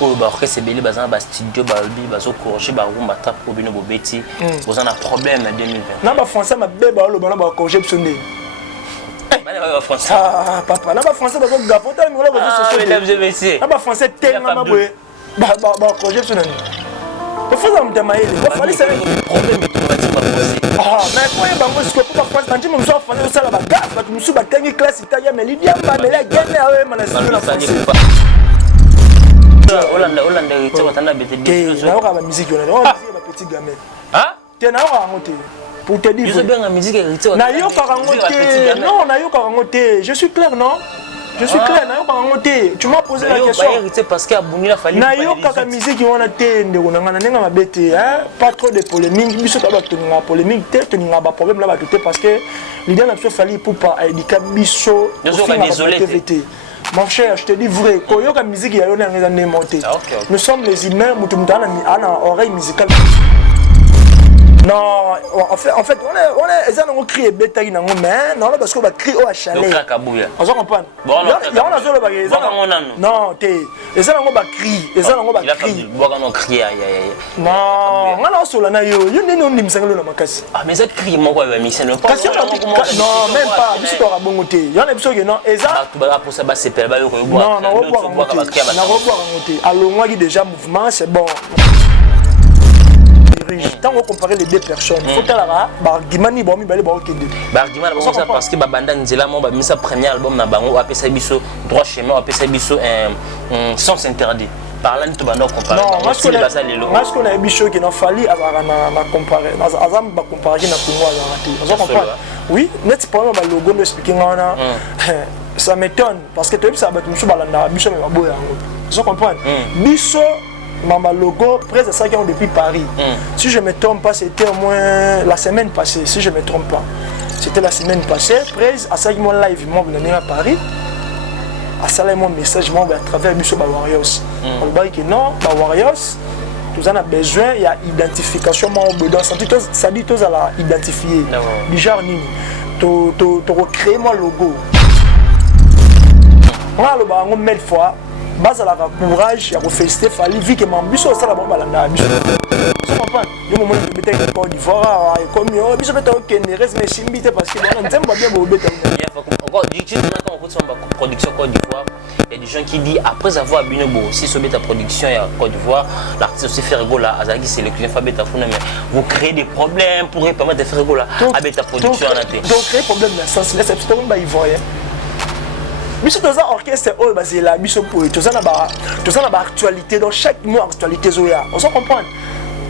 oh bah orchestre belé bazana ba studio ba albi bazo corriger ba rumba ta pour bino bobeti vous en a problème en 2020 na ba français ma beba lo bana ba corriger sonde ba français ah papa na ba français bazo gafota mi ko ah mesdames et messieurs na ba français tellement boye ba corriger sonde il faut me demander il faut c'est problème ah mais quoi bango ce que pour France quand tu me sors français ça la bagasse ba tu me sous ba tangi classe italien mais lidia ba mais la gagner ah ouais manasi na français Hollande tu vas t'en habiter na ora ba musique on a ba petit gamin hein tu na ora ngote pour te dire je bien la musique héritier na yo ka ngote non na yo ka ngote je suis clair non je suis clair na yo ka ngote tu m'as posé la question héritier parce que abuni la fallait na yo ka musique on a te ndeko na ngana nenga mabete hein pas trop de polémique biso ka ba toninga polémique te toninga ba problème là ba tout parce que l'idée n'a pas fallu pour pas éduquer biso désolé. Mon cher, je te dis vrai, quand il y a une musique, il y a une montée. Nous sommes les humains, nous sommes dans une oreille musicale. Non, en fait, on a crié bêta, mais non, parce qu'on va crier au chalet. On se comprend. Il y a un seul bagage. Non, et ça, on va crier. Et ça, on va crier. Non, on a un seul na yo. Il y a une musique là, makasi. Ah, mais ça crie moi quoi, mais c'est le pas. Non, même pas. Biso to rabongote. Il y en a biso que non. Et ça. Pour ça, c'est pas le non, non, on va boire. On va boire. Alors moi, qui déjà mouvement, c'est bon. Tant qu'on compare les deux personnes, il faut que la Bargimani bon mi balé bon kende. Bargimani bon ça parce que banda nzela mo ba misa premier album na bango apé ça biso droit chemin apé ça biso sens interdit. Parlant de banda comparer. Non, moi ce qu'on a biso qui n'a fallu avoir na comparer. Azam ba comparer na Congo raté. On comprend. Oui, net problème ba logo no speaking on ça m'étonne parce que tu sais ça ba tu balanda biso me ba boya. On comprend. Biso Mama logo, presque ça qui ont depuis Paris. Si je ne me trompe pas, c'était au moins la semaine passée. Si je ne me trompe pas, c'était la semaine passée. Presque à ça qui m'ont live, moi venu à Paris. À ça mon message, moi à travers Bisso Warriors. On va dire que non, Warriors, nous avons besoin, il y a identification, moi au besoin. Ça dit tous à la identifier. Du genre nini, tu recréer mon logo. Moi le baron mille fois. Base à la courage, il y a félicité Fali, vu que mon biso ça la bombe à la biso. Tu comprends? Le moment de bêter en Côte d'Ivoire, comme yo, biso bêter au Kenya, reste mais chimbité parce que on aime pas bien beau bêter. Encore du titre quand on écoute son production Côte d'Ivoire, il y a des gens qui disent après avoir abîmé beau, si ce bêta production est à Côte d'Ivoire, l'artiste aussi fait rigoler, Azaki c'est le client fait bêta fou mais vous créez des problèmes pour permettre de faire rigoler à bêta production en athée. Donc créer problème dans le sens là, c'est plutôt un ivoirien. Biso toza orchestre oyo bazela biso poe toza na ba actualité dans chaque mois actualité zoya on s'en comprend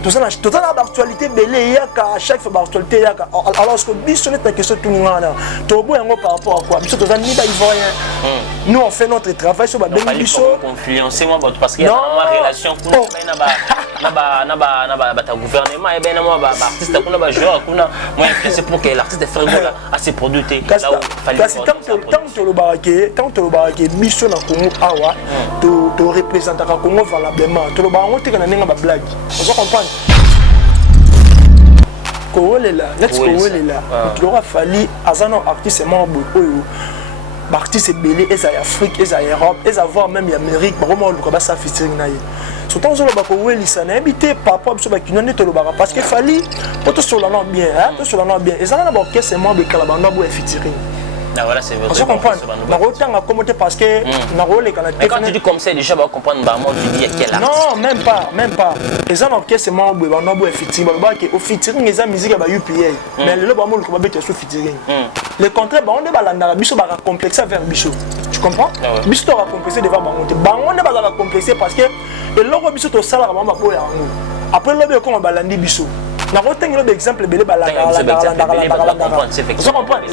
toza na ba actualité belé yaka chaque fois ba actualité yaka alors que biso net na question tout ngana to bo yango par rapport à quoi biso toza ni ba ivoirien nous on fait notre travail sur ba bengi biso influencer moi parce qu'il y a une relation na ta gouvernement et ben moi ba artiste kuna ba joueur kuna moi influencer pour que l'artiste fasse rigoler à ses produits là où fallait tant to barake biso na Congo awa to représenter Congo valablement to lo bango te kana nenga ba blague on se comprend ko là let's go là tu aura fallu azano artiste membre oyo artiste belé et ça Afrique et ça Europe et ça voir même Amérique vraiment le ba ça featuring na ye surtout zo lo ba ko weli ça na habité papa biso ba kinone to lo ba parce que fallait pour to sur la non bien hein to sur la non bien et ça na ba orchestre membre de Kalabanda bo featuring. Voilà, c'est vrai. On se comprend. Parce que quand tu dis comme ça, déjà, on va comprendre. Tu dis quel artiste. Non, même pas. Les gens qui sont membres, on a beau featuring. Au featuring, les gens musique à UPA. Mais le lobo amol comment être sous featuring. Le contraire, on est balanda, biso ba complexé vers biso. Tu comprends? Biso va complexé devant bangote. Bangote ba complexé parce que le lobo biso to sala ba boya ngo. Après le lobo ko balandi biso. Na rotengo l'exemple belé balanda. Vous comprenez?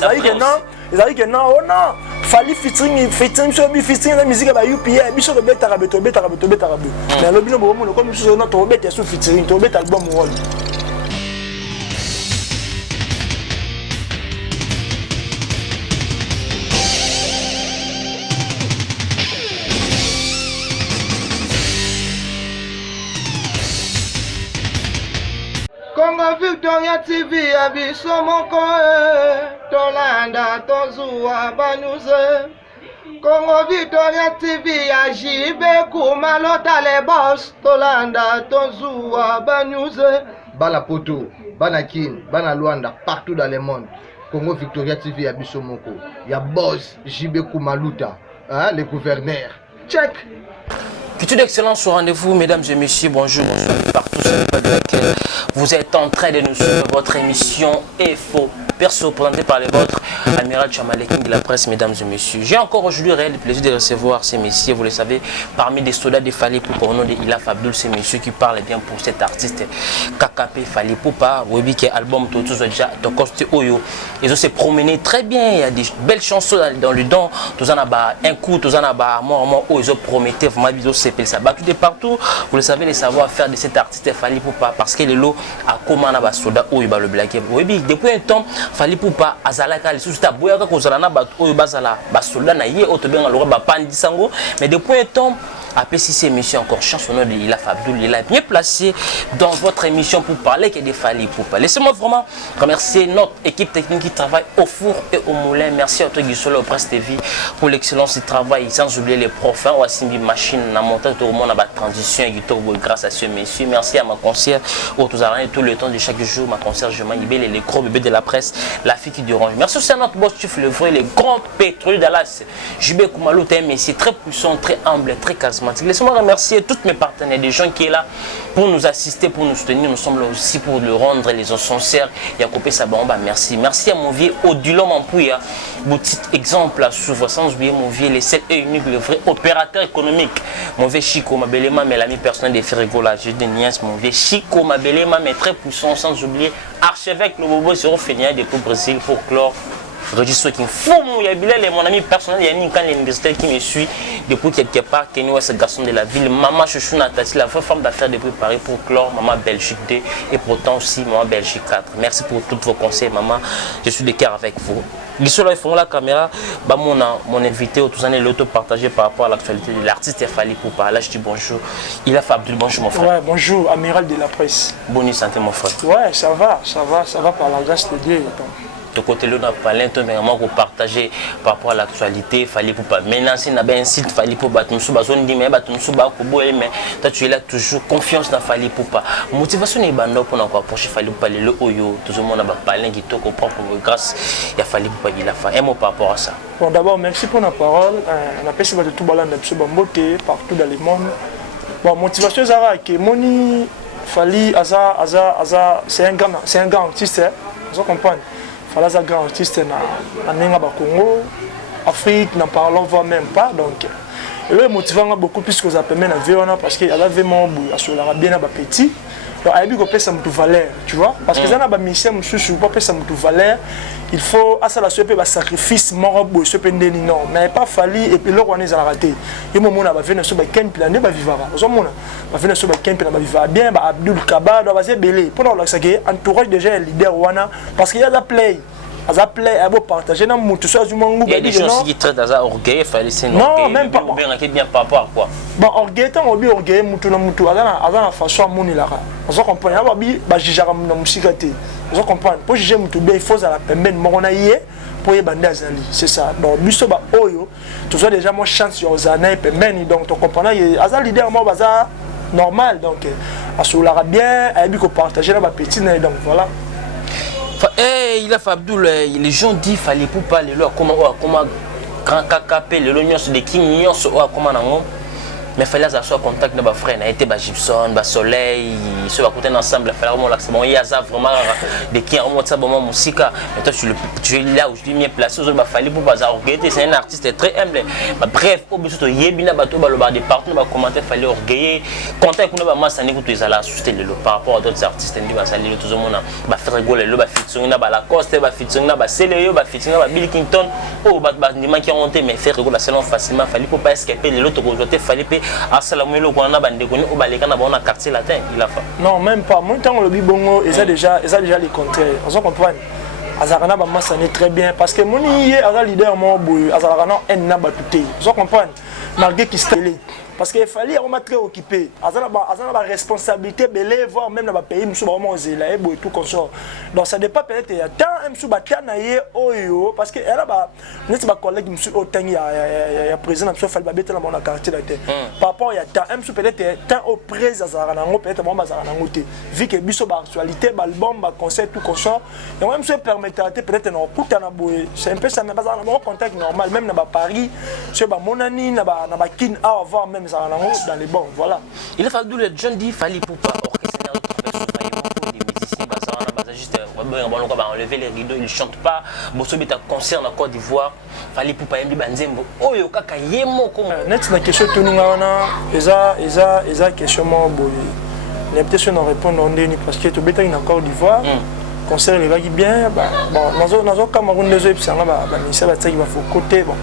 Ils ont dit que non, oh non, fallait featuring la musique à UPA, biso de bêta rabeto. Mais le bino bon comme biso notre bêta sous featuring, to bêta album wall. Congo Victoria TV abiso moko Tolanda tozua banuze Congo Victoria TV ya JB Kumalota les boss Tolanda Tonzua Banyuze Bana Poto Bana Kin Bana Luanda partout dans le monde. Congo Victoria TV ya Bisomoko ya boss JB Kumaluta hein, le gouverneur. Check. Que tout d'excellence au rendez-vous, mesdames et messieurs, bonjour, bonsoir, partout sur le pas de laquelle vous êtes en train de nous suivre votre émission EFO Perso, présentée par les vôtres, Amiral Chamaleking de la presse, mesdames et messieurs. J'ai encore aujourd'hui le réel plaisir de recevoir ces messieurs, vous le savez, parmi des soldats de Fally Ipupa, au nom de Ilaf Abdoul, ces messieurs qui parlent bien pour cet artiste KKP Fally Ipupa, oui, qui est album Totus déjà, Tokoste Oyo. Ils ont se promené très bien, il y a des belles chansons dans le don, tous en a un coup, tous en a moi, ils ont prometté vraiment, ça battu de partout. Vous le savez, les savoir-faire de cet artiste Fally Ipupa parce que le lot a comment on a soldat ou le black. Oui, depuis un temps, Fally Ipupa azalaka les sous taboya ka kozalana ba oyo bazala ba soldat na ye otobenga lo ba pandi sango, mais depuis un temps après si c'est émission encore chance au nom de Ilaf Abdoul, il est bien placé dans votre émission pour parler que de Fally Ipupa. Laissez-moi vraiment remercier notre équipe technique qui travaille au four et au moulin. Merci à toi Guissolo au Presse TV pour l'excellence du travail, sans oublier les profs, Wassimbi Machine, la montage tout le monde a la transition et grâce à ce monsieur. Merci à ma conseillère au tout le temps de chaque jour, ma conseillère Jemaine Ibel et les gros bébés de la presse, la fille qui dérange. Merci aussi à notre boss Chef le vrai, les grands pétroliers Dallas, JB Kumalou, un messier très puissant, très humble, très charismatique. Laissez-moi remercier tous mes partenaires, des gens qui sont là pour nous assister, pour nous soutenir. Nous sommes là aussi pour le rendre les os sincères. Yakopé Sabamba, merci. Merci à mon vieux Odilon Mampouya, petit exemple à suivre, sans oublier mon vieux, les seul et unique, le vrai opérateur économique. Mon vieux Chico Mabelema, mes amis personnels des Ferrigola, j'ai des nièces, mon vieux Chico Mabelema, mais très puissant, sans oublier archevêque le Bobo sur Fénia depuis Brésil pour clore. Registre qui fou, il y a Bilal et mon ami personnel, il y a Nikan l'université qui me suit depuis quelque part, Kenny ce garçon de la ville, maman Chouchou Natati, la vraie femme d'affaires depuis Paris pour clore, maman Belgique 2 et pourtant aussi maman Belgique 4. Merci pour tous vos conseils, maman, je suis de cœur avec vous. Guissolo, ils font la caméra, bah mon invité, tous années l'auto partagé par rapport à l'actualité de l'artiste Fally Ipupa. Là je dis bonjour, Ilaf Abdoul, bonjour mon frère. Ouais, bonjour, amiral de la presse. Bonne santé mon frère. Ouais, ça va par la grâce de Dieu. De côté là, on a parlé vraiment pour partager par rapport à l'actualité, Fally Ipupa. Maintenant, si on a un site Fally Ipupa, tu es là toujours confiance dans Fally Ipupa. Motivation est bonne pour nous approcher Fally Ipupa, le Oyo, tout le monde a parlé qui te comprend pour grâce à Fally Ipupa, il a fait un mot par rapport à ça. Bon, d'abord, merci pour la parole. On a passé de tout balan de partout dans le monde. Bon, motivation, c'est que Moni Fally, c'est un grand artiste, vous comprenez. Fally est un grand artiste en Congo, Afrique, n'en parlons même pas. Donc, le motivant beaucoup plus que ça permet de vivre parce qu'il y a vraiment bien petit. Donc, il y a une valeur, tu vois. Parce que ça n'a pas mis ça, valeur. Il faut à ça la un sacrifice mort non mais pas Fally et puis là on est à la raté et mon on a fait sur Ken puis l'année va vivre on a fait sur Ken puis va vivre bien Abdoul Kaba doit passer belé pour la ça que entourage déjà leader wana parce qu'il y a la play à beau partager dans mon tout ça du monde. Il y a des gens qui traitent dans orgueil Fally c'est non même pas bien par rapport à quoi bon orgueil tant orgueil mutu na mutu à la façon moni là on comprend ba bi ba jijara na musikate on comprend pour juger mutu bien il faut à la pembeni mona yé pour y bander azali c'est ça donc biso ba oyo tu vois déjà moi chance yo zana pembeni donc tu comprends azali leader moi baza normal donc asolara bien a bi ko partager na ba petit donc voilà. Il a fait Abdoul, les gens disent Fally Ipupa, comment grand KKP, le l'oignon de King, comment on mais fallait avoir contact avec mes frères, il était Gibson, Soleil, ils se côté ensemble, il fallait vraiment là, il y a vraiment des qui remontent ça vraiment musique. Mais toi tu es là où je suis bien placé, il fallait pour bazar orgueilleux, c'est un artiste très humble. Bref, au bout de yebina bateau baloba des partenaires va commenter fallait orgueilleux. Contact qu'on a massé que tu es là assister le par rapport à d'autres artistes, on dit va saluer tout le monde, va faire rigoler le va featuring na la Coste, va featuring na Célio, va featuring na Bill Clinton, oh va des qui ont monté mais faire rigoler selon facilement, fallait pour pas escaper les autres aujourd'hui fallait quartier latin, il a fait. Non, même pas. Moi, tant le bibongo, ils ont déjà les contraires. Vous comprenez? Azarana ba masane très bien parce que moni yé azal leader mo boy azarana en na batuté. Vous comprenez? Malgré qu'il stélé. parce qu'il fallait vraiment très occupé. Azana ba responsabilité belé voir même dans le pays monsieur vraiment zela et tout comme ça. Donc ça dépend peut-être il y a tant monsieur batana yé oyo parce que elle ba net ba collègue monsieur otangi ya président monsieur fallait ba bête dans mon quartier là tête. Par rapport il y a tant monsieur peut-être tant au président azana ngo peut-être moi bazana ngo té. Vu que biso ba actualité ba album ba concert tout comme ça. Et moi monsieur permettait peut-être non kuta na boy. C'est un peu ça mais bazana mon contact normal même dans Paris, sur ba monani na ba kin à avoir même ça dans les bons, voilà. Il a fallu le jeune dit fallait pour pas orchestrer des musiciens juste enlever les rideaux, ils ne chantent pas. Bosso beta concert en Côte d'Ivoire, fallait pour pas aimer banzembo. Oh yo kaka yemo comme net na question tuninga wana eza question mo boy. Les peut-être on répondre on déni parce que to beta en Côte d'Ivoire. Concert les va bien bon nazo Cameroun des autres ça ba ministère ba tsaki ba faut côté bon.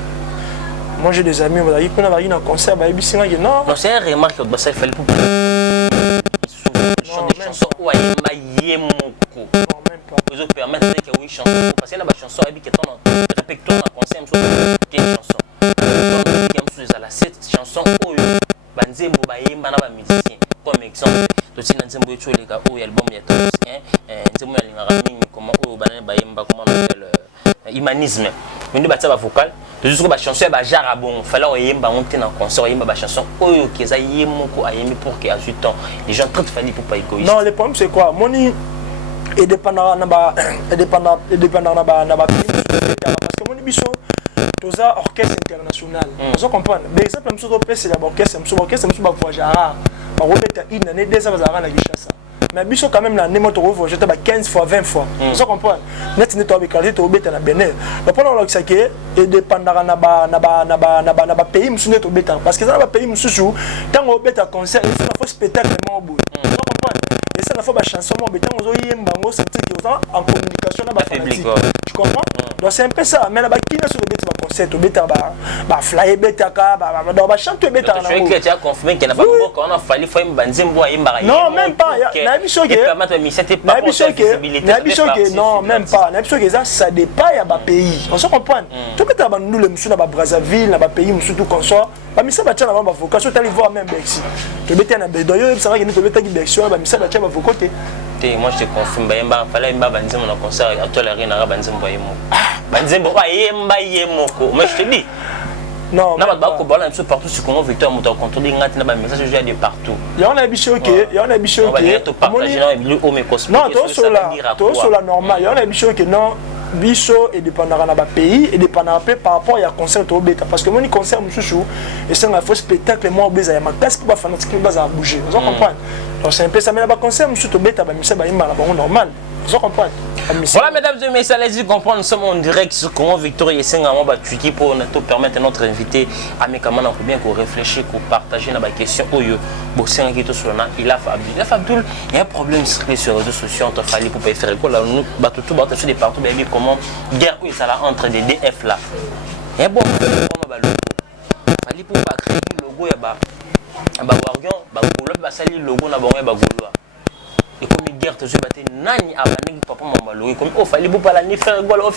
Moi j'ai des amis, on va dire qu'on a un concert, bah il non. Non, c'est une remarque que ça fallait pour chanter des chansons où il y a non, même pas. Ils permettent que oui chanson parce qu'il y a des chansons qui sont dans répertoire dans concert, une chanson. Qui est cette chanson où banzembo ba yemba na ba musicien comme exemple to tina nzembo echo les gars où album ya tous nzembo ya lingara mingi comment où banana ba yemba comment on appelle humanisme. Mais nous battre ba vocal juste que la chanson est genre bon fallait oyemba monter dans concert oyemba ba chanson oyo keza yemoko ayemi pour que à 8 ans les gens très fallait pour pas égoïste. Non le problème c'est quoi moni et dépendant na ba na ba parce que moni biso toza orchestre international vous comprenez par exemple monsieur topé c'est l'orchestre monsieur ba voyager ba robeta une année deux ans bazara na Kinshasa. Mais biso quand même na nemoto voyager ta 15 fois 20 fois vous comprenez net ne to avec qualité to beta na Bénin donc pendant le ça que et dépendant na ba pays monsieur to beta parce que ça na pays monsieur tant au beta concert il faut spectacle mo bout vous comprenez et ça na faut ba chanson mo beta ngo yemba ngo c'est que en communication na ba public tu comprends donc c'est un peu ça mais na ba kina sur le beta ba concert to beta ba flyer beta ka ba chante beta na ngo je tu as confirmé qu'il n'a pas beaucoup on a fallu faut banzembo yemba non même pas na biso que non même pas na biso que ça dépend ya ba pays on se comprend tout que ta nous le monsieur na ba Brazzaville na ba pays monsieur tout comme ça ba misa ba tchana ba vocation tu voir même Bexi to beta na bedoyo ça va que to beta ki Bexi ba misa ba tchana ba vocoté moi je te confirme yemba fallait yemba banzembo na concert à toi la rien na banzembo yemo banzembo ba yemba yemoko mais je te dis non na ba ko bala un partout sur Congo Victor moto contrôler ngati na ba message je de partout il y en a bicho non to sur la normal il y en a bicho que non bicho et dépendant na ba pays et dépendant par rapport à concert to beta parce que mon concert mususu et c'est un faux spectacle moi beza ya makas pour ba fanatique baza bouger vous comprenez donc c'est un peu ça mais la ba concert mususu to beta ba misa ba yimba la bon normal vous comprenez. Voilà mesdames et messieurs, allez-y comprendre, nous sommes en direct sur Congo Victor et c'est un Tuki pour nous permettre à notre invité à Mekamana bien qu'on réfléchisse, qu'on partage la question Oyo, Bossé qui est sur il a Abdul, il y a un problème sur les réseaux sociaux entre Fali pour pas faire quoi là nous battons tout battre sur des partout baby comment guerre où ça là entre des DF là. Et bon Fali pour pas créer le logo ya ba Warrior ba Golo ba sali logo na ba Golo. Et comme une guerre, tu battu nani à la papa maman comme oh fallait pas la ni faire gola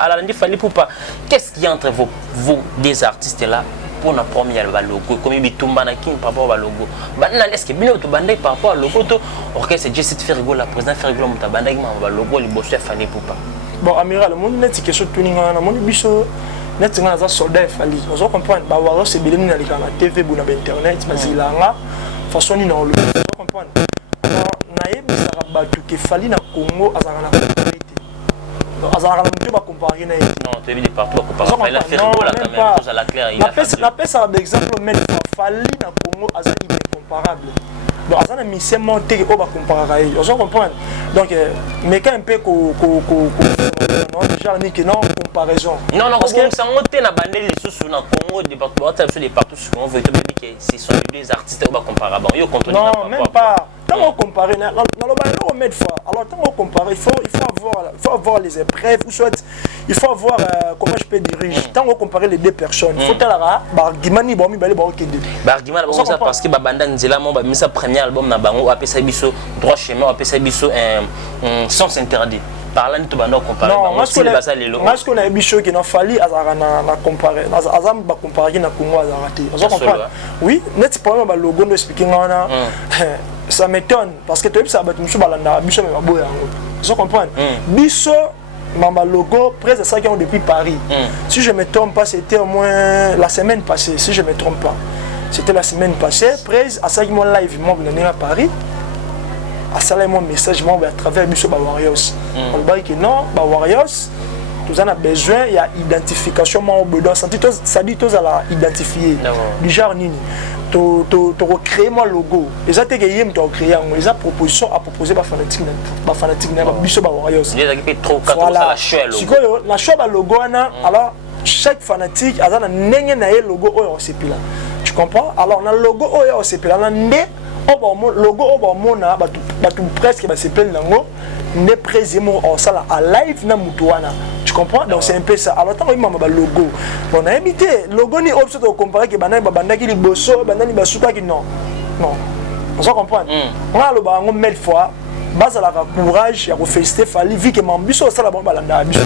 à la ni fallait pas. Qu'est-ce qu'il y a entre vous des artistes là pour la première logo comme il tomba na king par rapport au logo. Bah est-ce que bien au bandai par rapport au logo to orchestre c'est juste faire rigoler président faire rigoler mon bandai ma logo li bosse fallait pas. Bon amiral mon net question tuning na mon biso net nga za soldat fallait. On comprendre ba waro c'est bien na likana TV bu na internet bazilanga façon ni na logo. On comprendre. Naïbisaka batu ke fali na Congo azaka na comparaité azaka na mutu ba comparer na non tu veux dire partout comparer il a fait rigoler quand même chose à la claire il a fait la paix ça d'exemple mais fali na Congo azaka incomparable donc azana mission monter au ba comparer on comprend donc mais quand un peu non déjà ni que non comparaison non parce que ça monter na bandel les sous na Congo des partout sur on veut te dire que ce sont les deux artistes au ba comparer bon yo contenu non même pas tant on compare alors tant on compare il faut avoir les épreuves ou soit il faut avoir comment je peux diriger tant on comparer les deux personnes il faut tala argumani bon mi balé bon kende argument bon ça parce que ba banda nzela mo ba misa premier album na bango apesa biso droit chemin apesa biso sens interdit parlant de bando comparer non moi ce qu'on a bicho qui n'a fallu na comparer azam ba comparer na Congo azarati on comprend oui net problème ba logo no speaking on ça m'étonne parce que tu ça ba tumsu balanda bicho me baboya on comprend bicho Mama logo presque ça qui ont depuis Paris. Si je me trompe pas, c'était au moins la semaine passée. Si je me trompe pas, c'était la semaine passée. Presque à ça qui mon live, moi venu à Paris. À ça là mon message, moi à travers Bisso Warriors. On dit que non, Warriors, nous avons besoin il y a identification moi au besoin. Ça dit tous à la identifier. Du genre nini. Tu recréer mon logo. Les autres qui aiment tu créer les propositions à proposer par fanatique Bisso Warriors. Il y a qui trop la choix logo. La choix logo alors chaque fanatique a un nenge na logo au CP là. Tu comprends? Alors na logo au CP là né logo au mona batu presque ba CP nango né président en sala à live na mutuana. Tu comprends? Donc c'est un peu ça. Alors tant que mama ba logo. On a invité logo ni option de comparer que banana banda ki liboso banana basuka ki non. Non. On s'en comprend. On a le bango mille fois base à la courage ya ko féliciter fali vu que mambiso sala bon balanda biso.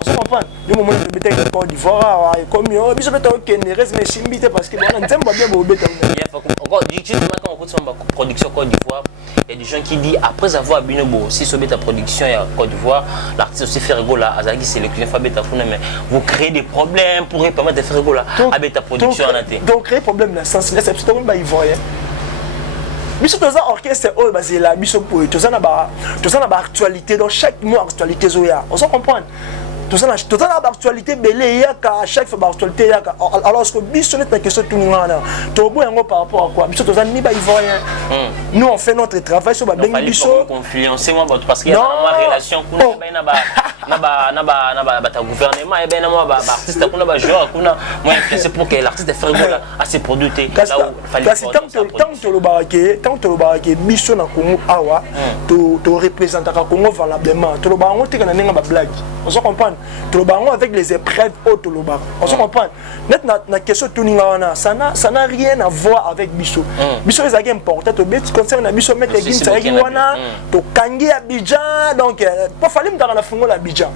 On s'en comprend. Du moment de bêter en Côte d'Ivoire comme yo biso bêter au Kenya reste mais simbité parce que on n'aime pas bien bo bêter. Encore du maintenant on continue ma production Côte d'Ivoire. Il y a des gens qui disent après avoir abîmé si sur ta production à Côte d'Ivoire, l'artiste aussi fait rigola, Azagi c'est le client Fabeta Funa, mais vous créez des problèmes pour permettre de faire rigola avec ta production en athée. Donc créer problème dans le sens, c'est absolument pas ivoirien. Biso toza orchestre o basé là, biso pour toza na ba actualité dans chaque mois actualité zoya. On s'en comprend. Toza na actualité belé yaka chaque fois actualité yaka. Alors que biso net na question tout ngana. To bo yango par rapport à quoi? Biso toza ni ba ivoirien. Nous on fait notre travail sur ba bengi biso. Influencer moi parce qu'il y a une relation kuna ba ta gouvernement et ben moi ba artiste kuna ba joueur kuna moi influencer pour que l'artiste fasse rigola à ses produits là où fallait tant que le barake biso na Congo awa to représenter Congo valablement to le barango te kana nenga ba blague on se comprend to le barango avec les épreuves au to le bar on se comprend net na question tuninga wana ça n'a rien à voir avec biso biso les important to bet concerne biso mettre les gimsa qui wana to kangi Abidjan donc pas fallait me dans la fungo la Abidjan.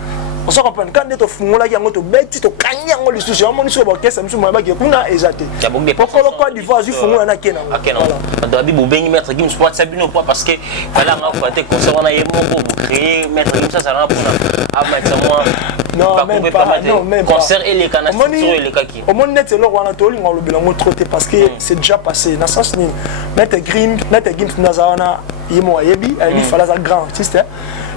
On se comprend quand tu fais là qui to beti to kangi ngo le sujet on so ba kesa msu ba ki kuna ezate pourquoi le Côte d'Ivoire du fungo na kena voilà do bi bengi mettre gim sport sabino pas parce que fallait nga faté concert on a yemo pour créer mettre gim ça sera pour mettre moi non même pas concert et les canastes sur les kaki au monde net lo wana to lingo lo bilango trotter parce que c'est déjà passé na sens ni mettre gim na zawana yemo ayebi ali fallait un grand artiste.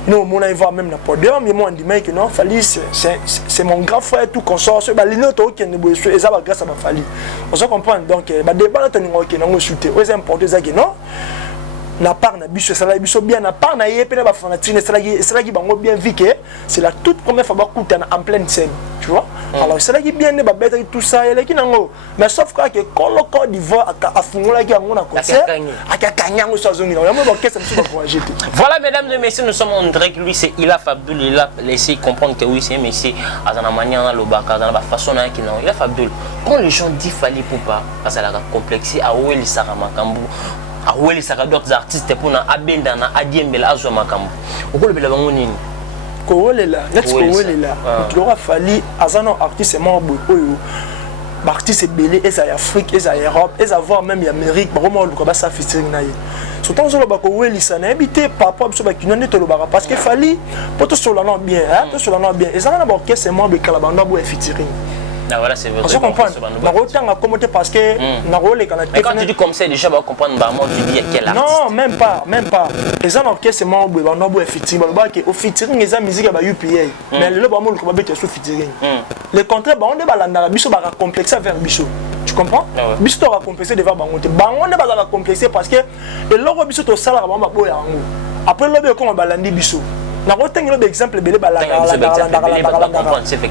Nous, on a vu même le podium, mais moi, on dit que non, Fali, c'est mon grand frère, tout consort. Les notes qui sont grâce à ma Fali. On se comprend. Donc, les débats qui sont chutés, c'est important que non. Na part na biso ça la biso bien na part na yepena ba fanatique c'est là qui bango bien vu que c'est la toute première fois ba kuta en pleine scène tu vois alors c'est là qui bien ne ba bête tout ça et là qui nango mais sauf que le Côte d'Ivoire a fungola qui a mon concert a kanyango so zongi na mo ba kessa biso ba courager. Voilà mesdames et messieurs nous sommes en direct lui c'est Ilaf Abdoul il a laissé comprendre que oui c'est un monsieur à la manière dans le baka dans la façon là qui non Ilaf Abdoul quand les gens disent fallait pour pas parce que la complexité a oué les saramakambu a weli saka d'autres artistes pour na abenda na adiembela azwa makambo okolobela bango nini ko wolela net ko wolela tu aura fallu azano artiste membre oyo ba artiste belé et ça Afrique et ça Europe et ça voir même Amérique vraiment le ba ça featuring na ye surtout on ba ko weli ça na habité papa biso ba kinone to lo ba parce que fallu pour tout sur la non bien hein tout sur la non bien et ça na ba orchestre membre kalabanda bo featuring. Ah, voilà, c'est vrai. On se comprend. Parce que mais quand tu dis comme ça, déjà, on va comprendre tu dis quel artiste. Non, même pas. Les gens orchestre membre, on a featuring. Au featuring, les gens musique à UPA. Mais le bamou, le combat est sous featuring. Le contraire, on est balanda, biso va complexer vers biso. Tu comprends? Biso va complexer devant bangote. Bangote va complexer parce que le logo biso to sala ba boya ngo. Après le logo ko balandi biso. Na rotengo d'exemple belé balanda.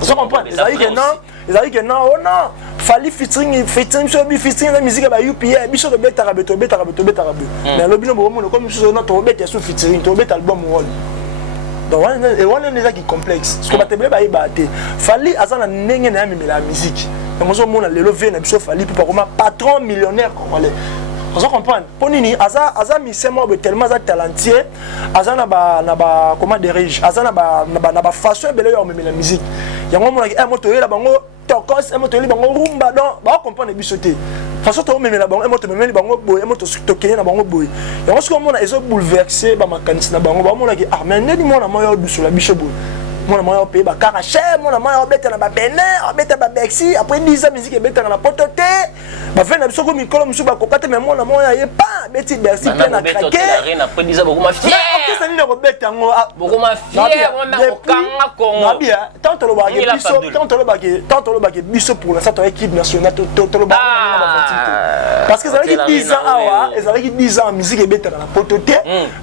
Vous comprenez? Ils que non, oh non, fallait featuring la musique à UPA, biso de beta rabeto. Mais le bino bomo comme sur notre beta sous featuring, to beta album wall. Donc on est déjà qui complexe. Ce que batebele ba ibate. Fallait azana ndenge na la musique. Donc on a le levé na biso fallait pour comment patron millionnaire congolais. Vous comprenez? Pour nini aza misemo tellement talentueux, aza na ba comment dirige, aza na ba façon belle yo même la musique. Yango mona e moto yela bango tokos e moto yela bango rumba donc ba comprendre bisoté. Façon to même la bango e moto même bango boy e moto tokeye na bango boy. Yango ce que mona ezo bouleverser ba makanisi na bango ba mona ki ah mais ndeni mona moyo dusu la bicho boy. Mon amour pays ba caraché mon amour bête na ba Benin bête ba Bexi après 10 ans musique bête na pototé ba fait na biso ko mikolo musu ba kokate mais mon amour ya pas bête Bercy plein na craquer après 10 ans beaucoup ma fière ok ça ni le bête ngo beaucoup ma fière on a kokanga Congo na bien tant to lo ba ke biso tant to lo ba ke biso pour l'instant to équipe nationale to lo ba parce que ça fait 10 ans awa et ça fait 10 ans musique bête na pototé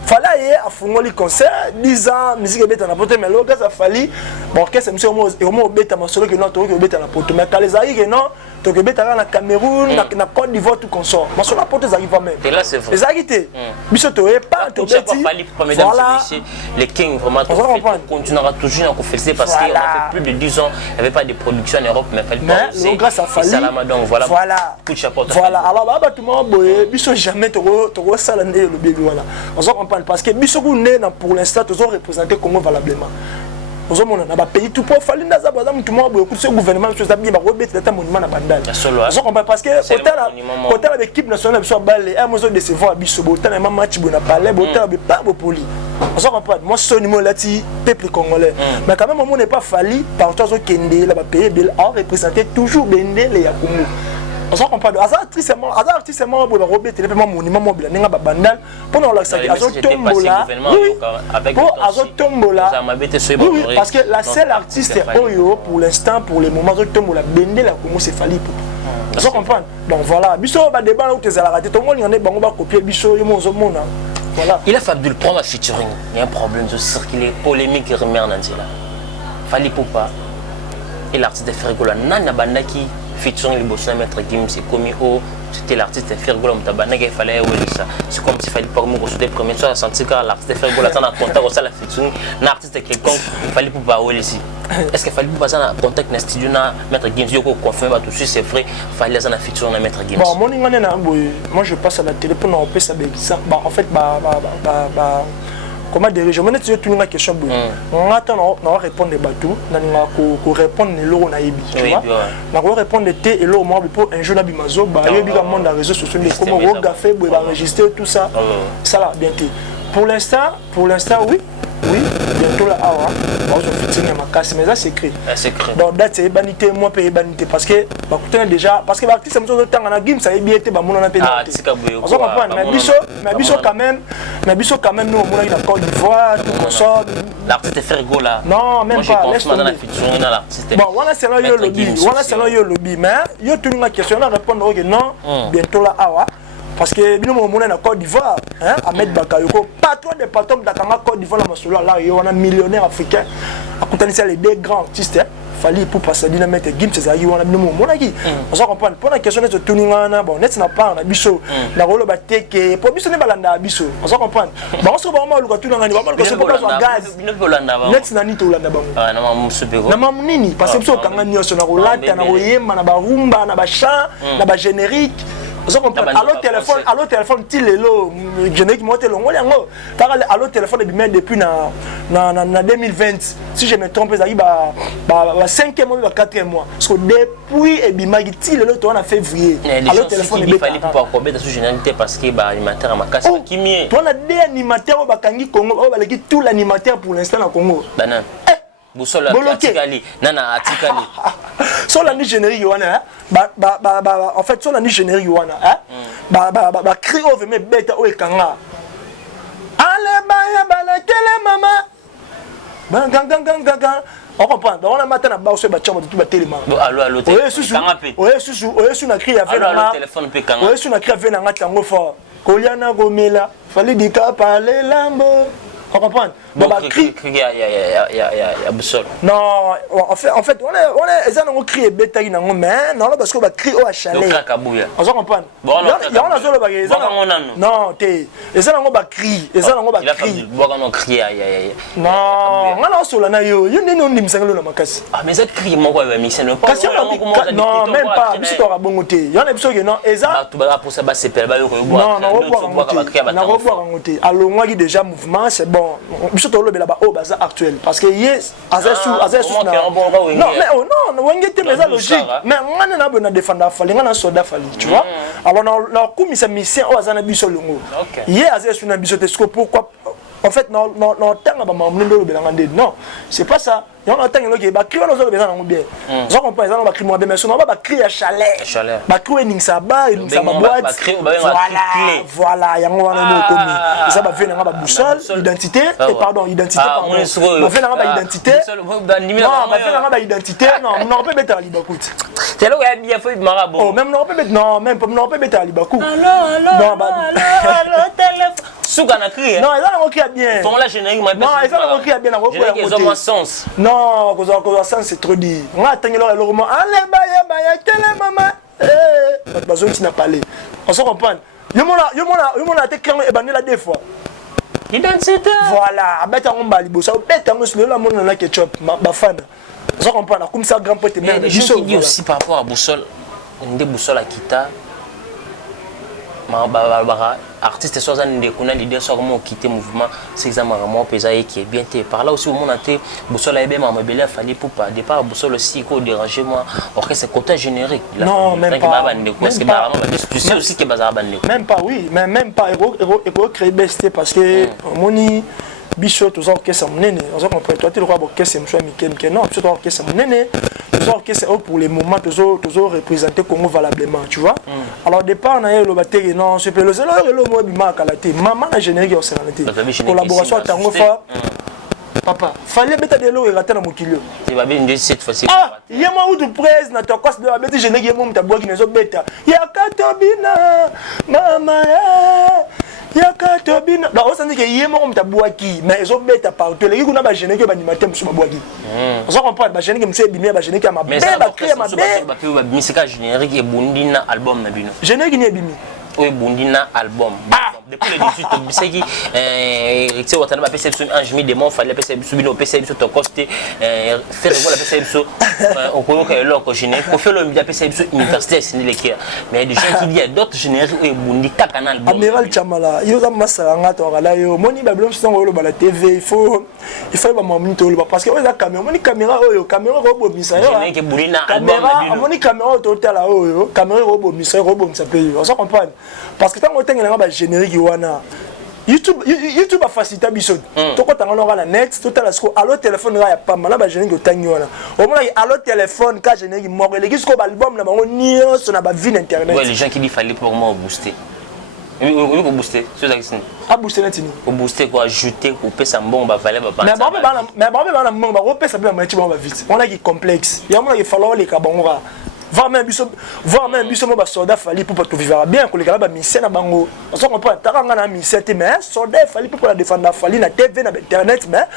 fallait a fungoli concert 10 ans musique bête na pototé mais l'orchestre ça fallait bon qu'est-ce que c'est au bêta masolo que non to que bêta na poto mais quand les aïe que non to que bêta na Cameroun na Côte d'Ivoire tout consort masolo la poto arrive même et là c'est vrai les aïe biso to est pas to bêti voilà les Kings vraiment continuera toujours à féliciter parce qu'il a fait plus de 10 ans il n'y avait pas de production en Europe mais fallait pas mais grâce à Fali donc voilà coup de chapeau voilà alors bah tout le monde boye biso jamais to ça le bébé voilà on se comprend parce que biso ku né pour l'instant to représenter Congo valablement. Nous sommes dans un pays tout pour faire les nazas, tout le monde, le gouvernement, tout ça, bien, on va remettre le monument à Bandal. Parce que quand l'équipe nationale soit balayée, moi je décevoir à Bissobo, tant un match bon à parler, bon pas beau poli. On s'en comprend. Moi ce numéro là, peuple congolais. Mais quand même, on n'est pas fallu par toi au Kende, là-bas pays, à représenter toujours Bendé les Yakumu. On s'en comprend. Azar artistement pour remettre le monument mobile, n'enga Bandal pour nous l'accès. Azar tombola. Pour Azar tombola. Oui, parce que la seule artiste Oyo pour l'instant, pour le moment, Azar tombola Bendé la Congo c'est Fali. On s'en comprend. Donc voilà. Biso va débat où tu es à la radio. Tout le monde y en est bango va copier Biso yo mozo mona. Voilà. Il a fait Abdul prendre un featuring. Il y a un problème de circuler polémique et remet en entier là. Fali Poupa et l'artiste de Fergola Nana Bandaki. Featuring le boss maître Gims c'est commis au c'était l'artiste Fergola Mtabana il fallait ça c'est comme s'il fallait pas me consulter premier soir senti que l'artiste Fergola ça n'a contact ça la featuring l'artiste quelconque il fallait pas ici est-ce qu'il fallait pas ça contact na studio na maître Gims yo ko confirmer tout ça c'est vrai fallait ça na featuring na maître Gims bon moi je passe à la télé pour nous ça en fait comment diriger maintenant tu as une question on attend on va répondre des bateaux on va répondre les lots on a ébi tu vois on va répondre des et l'eau moi pour un jour d'Abimazo bah il y a également dans les réseaux sociaux comment on va faire pour enregistrer tout ça ça là bientôt pour l'instant oui bientôt là on va fixer ma casse mais ça c'est secret donc date c'est banité moi payer banité parce que bah écoutez déjà parce que l'artiste c'est tout temps on a game ça est bien été bah mon on a payé on se comprend mais biso quand même nous on a Côte d'Ivoire tout consort l'artiste Fergola non même pas laisse tomber l'artiste bon voilà c'est là yo lobby mais yo tout une question on répondre que non bientôt là parce que nous sommes en Côte d'Ivoire, Ahmed Bakayoko, patron des patrons de la Côte d'Ivoire, là, il y a un millionnaire africain, à côté de les deux grands artistes, Fali pour passer à mettre Gims, c'est ça, il y a un moment qui, on se comprend, pour la question de ce tourning, bon, net n'a pas un abisso, la rôle de pour biso ne balanda abisso, on se comprend. Bon, on se voit mal le tourning, on se voit pas gaz, net n'a ni tout là d'abord. Ah, non, maman nini, parce que biso quand on sur la roulade, on a oyema, on a barumba, on a bachant, on a générique. Allo téléphone til lelo générique monte longo yango par allo téléphone depuis na 2020 si je me trompe ça y ba 5e mois ba 4e mois parce que depuis et bimagi til lelo to en février allo téléphone il fallait pas combien sous généralité parce que ba animateur à makasi qui mieux toi on a des animateurs au bakangi Congo au balaki tout l'animateur pour l'instant na Congo banan Boussole Atikali nana Atikali sur la niche générique wana en fait sur la niche générique wana cri over me beta o ekanga ale ba kele mama gang on comprend donc on a matin na ba so ba chamba tout ba téléma allo oyesu na cri avec na téléphone pe kanga oyesu na cri avec na tango fort koliana gomela fallait dika parler lambo on comprend Bon, il y a boussole. Non, en fait, on est, ils ont crié bêta, mais non, parce qu'on va crier au chalet. On s'en comprend. Il y a un seul bagage. Non, ils ont un cri. Ils ont un cri. Non, on a un seul naïo. Il y a un nim sang le macas. Ah, mais ça crie, moi, mais c'est non, même pas. C'est toi, bon côté. Il y en a besoin que non. Et ça. Pour ça, c'est pas le non, non, on va voir. Alors, moi, qui déjà mouvement, c'est bon. Je suis le là-bas au bazar actuel. Parce que yes, non, mais non, on est mais ça logique. Mais on a besoin de défendre Fali, on a soldat Fali, tu vois. Alors, on comme il s'est mis au Azana Bissolongo. Hier, Azès une bisotesco, pourquoi? En fait, non, c'est pas ça. Il y a un temps qui va crier nos autres bien. Ils ont pas va crier mais on va crier à chalet. Va crier Ningsaba et Ningsaba boîte. Voilà, il y a un commis. Ça va venir à boussole, identité et pardon, identité pardon. Va venir à identité. Non, va venir à identité. Non, on ne peut pas mettre à Libacout. C'est là où il y a bien fait marabout. Oh, même non peut mettre non, même non peut mettre à Libacout. Alors, téléphone. Soukana crie. Non, ils ont crié bien. Ton la générique m'a non, ils ont crié bien. Ils ont un sens. Non, cause sens c'est trop dit. On a atteint le roman. Allez, baya, télé maman. Eh, bazo qui n'a parlé. On se comprend. Yo mona te clair et bané la deux fois. Identité. Voilà, abeta on bali bossa, beta on se la mona la ketchup, ba fan. On se comprend comme ça grand pote mère. Je dis aussi par rapport à Boussole, une des Boussole à Kita. Artiste soit un des qu'on a l'idée soit comment quitter mouvement c'est exactement pesé qui est bien té par là aussi au monde entier Boussole a bien m'a belé fallait pour pas départ Boussole aussi qu'on déranger moi orchestre côté générique non même pas tu sais aussi que bazar bande même pas oui mais même pas héros créer besté parce que moni bicho tous orchestre monene on se comprend toi tu le crois orchestre monsieur Mikel non tout orchestre monene tous orchestre pour les moments toujours représenter Congo valablement tu vois alors départ on a le batterie non c'est le mot bima kalaté maman la générique au sénalité collaboration tango fa papa fallait mettre de l'eau et rater dans mon kilo tu vas bien cette fois-ci ah il y a moi où tu presse na ta cause de la bête générique mon ta bois qui ne so bêta ya katobina mama yakatobina donc on sent que yemo comme ta boaki mais ils ont bête partout les gens ba générique ba animateur monsieur boaki on se comprend ba générique monsieur bimé ba générique ma mais ça ba créer ma ba musique générique et bundina album na bino générique ni bimi oui bundina album depuis le 18 c'est qui tu vois tellement PC sur un jemi démon fallait PC subir au PC sur ton costé faire la PC sur on peut que l'autre générique pour faire le média PC sur université c'est l'écrire mais il y a des gens qui disent d'autres génériques et bundi canal amiral chamala yo za masanga to ngala yo moni ba blom son lo ba la TV il faut ba mamu to lo parce que oza caméra moni caméra robo misa yo générique bulina caméra moni caméra total yo caméra robo misa robo ça paye on se comprend parce que tant on tengela ba générique wana YouTube a facilité biso to ko tanga no na net total asko allo téléphone ya pas mala ba générique otangi wana au moins allo téléphone ka générique mo les qui ko ba album na bango nio so na ba vie internet ouais les gens qui dit fallait pour moi booster oui pour booster c'est ça qui c'est a booster netini pour booster quoi ajouter couper ça bon ba fallait ba mais bon ba mo ba ko pesa bien ma ti ba vite on a qui complexe il y a mon qui falloir les ka bango voir même biso mo ba soldat fali pour pas tout vivre bien ko les gars ba mission na bango on se comprend taranga na mission mais soldat fali pour la défendre fali na TV na internet mais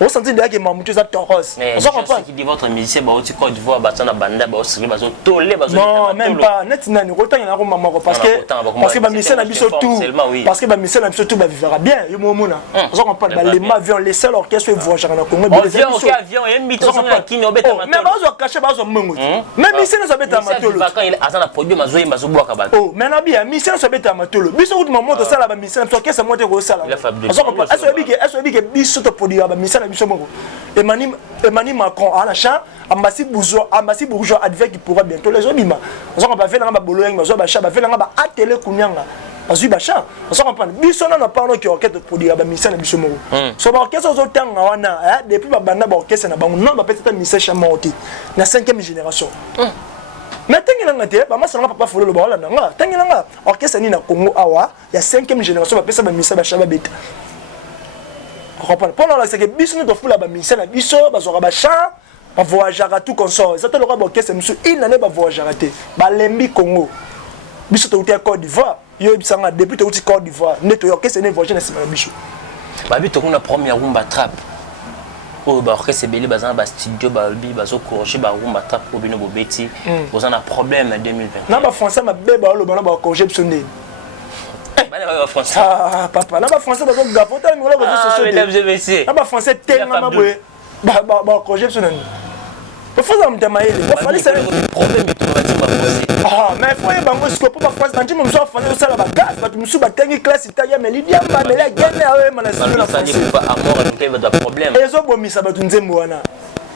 on sentit déjà que mamutu za toros on se comprend qui dit votre musicien ba oti Côte d'Ivoire ba tana banda ba osiri ba zo tolé ba zo non même pas net nani ko tanga na ko maman parce que ba mission na biso tout parce que ba mission na biso tout ba vivre bien yo mo mona on se comprend ba les avions les seuls orchestres voyager na Congo avion et mito so na kini obeta mais ba zo cacher ba zo mongo même mission na beta matolo azana produit mazoye mazoboka ba oh mais na bien mission na beta matolo biso ko maman to sala ba mission so kesa mote ko sala aso bi ke biso to produit ba mission na biso moko Emmanuel Macron à la champ ambassi bourgeois advert qui pourra bientôt les obima on va faire na ba boloyang bazo ba cha ba faire na ba atele kunyanga azui ba cha on se comprend biso na parlo ki orchestre produit ba mission na biso moko so ba orchestre zo tanga wana depuis ba banda ba orchestre na bango non ba peut-être mission chamoti na 5e génération mais tengilanga te ba masanga papa folo lo ba wala nanga tengilanga orchestre ni na Congo awa ya 5e génération ba pesa ba mission ba chaba beta comprendre pendant là c'est que biso nous doit la ba mission na biso ba zo ba cha ba voyager à tout consort ça te le ba orchestre monsieur il n'allait pas voyager raté ba lembi Congo biso to Côte d'Ivoire yo bisanga depuis to Côte d'Ivoire neto orchestre ne voyager na sima biso Babi to kuna première rumba trap. Oh ba orchestre belé bazana ba studio ba albi bazo corriger ba rumba trap ko bino bobeti. Vous en a problème en 2020. Na ba français ma beba lo bana ba corriger psonde. Ba français. Ah papa, na ba français ba ko gafota mi ngolo ba so so. Mesdames et messieurs. Na ba français tenga ma boye. Ba corriger psonde. Il faut que tu maïle. Il faut que tu aies problème de français. Ah, mais il faut que tu aies un français. Quand tu me sois français, tu as gaz. Tu me suis battu classe italien, mais l'idée est mais la gueule est mais la français. Pas à mort, donc il y a des problèmes. Et ça, bon, ça va te dire moi na.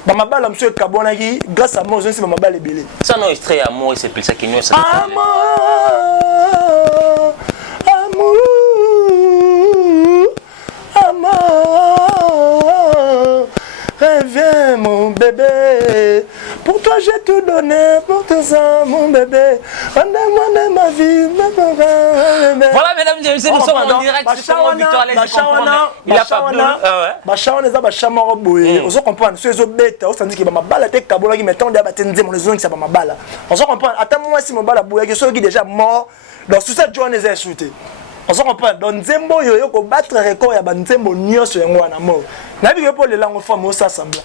Ba mabala monsieur Kabona qui grâce à moi, je sais ba mabala belé. Ça non extrait amour, c'est plus ça qui nous ça. Amour, amour, amour. Reviens mon bébé, pour toi j'ai tout donné, pour tout ça mon bébé, rendez-moi de ma vie, voilà mesdames et messieurs, nous sommes en direct, c'est comment Victor Allez, il a pas bleu, Bachawana eza bachamoro boye, ozo comprendre, ceux zo beta, on dit que ma balle te kabola qui mettant des batenze mon les qui ça ma balle. On se comprend, attends moi si mon balle boye que ceux qui déjà mort, dans tout ça John les a shooté. On se comprend, dans Nzembo yo ko battre record ya ba Nzembo nyonso yango na mort. Na bi pour les langues femmes au s'assemble.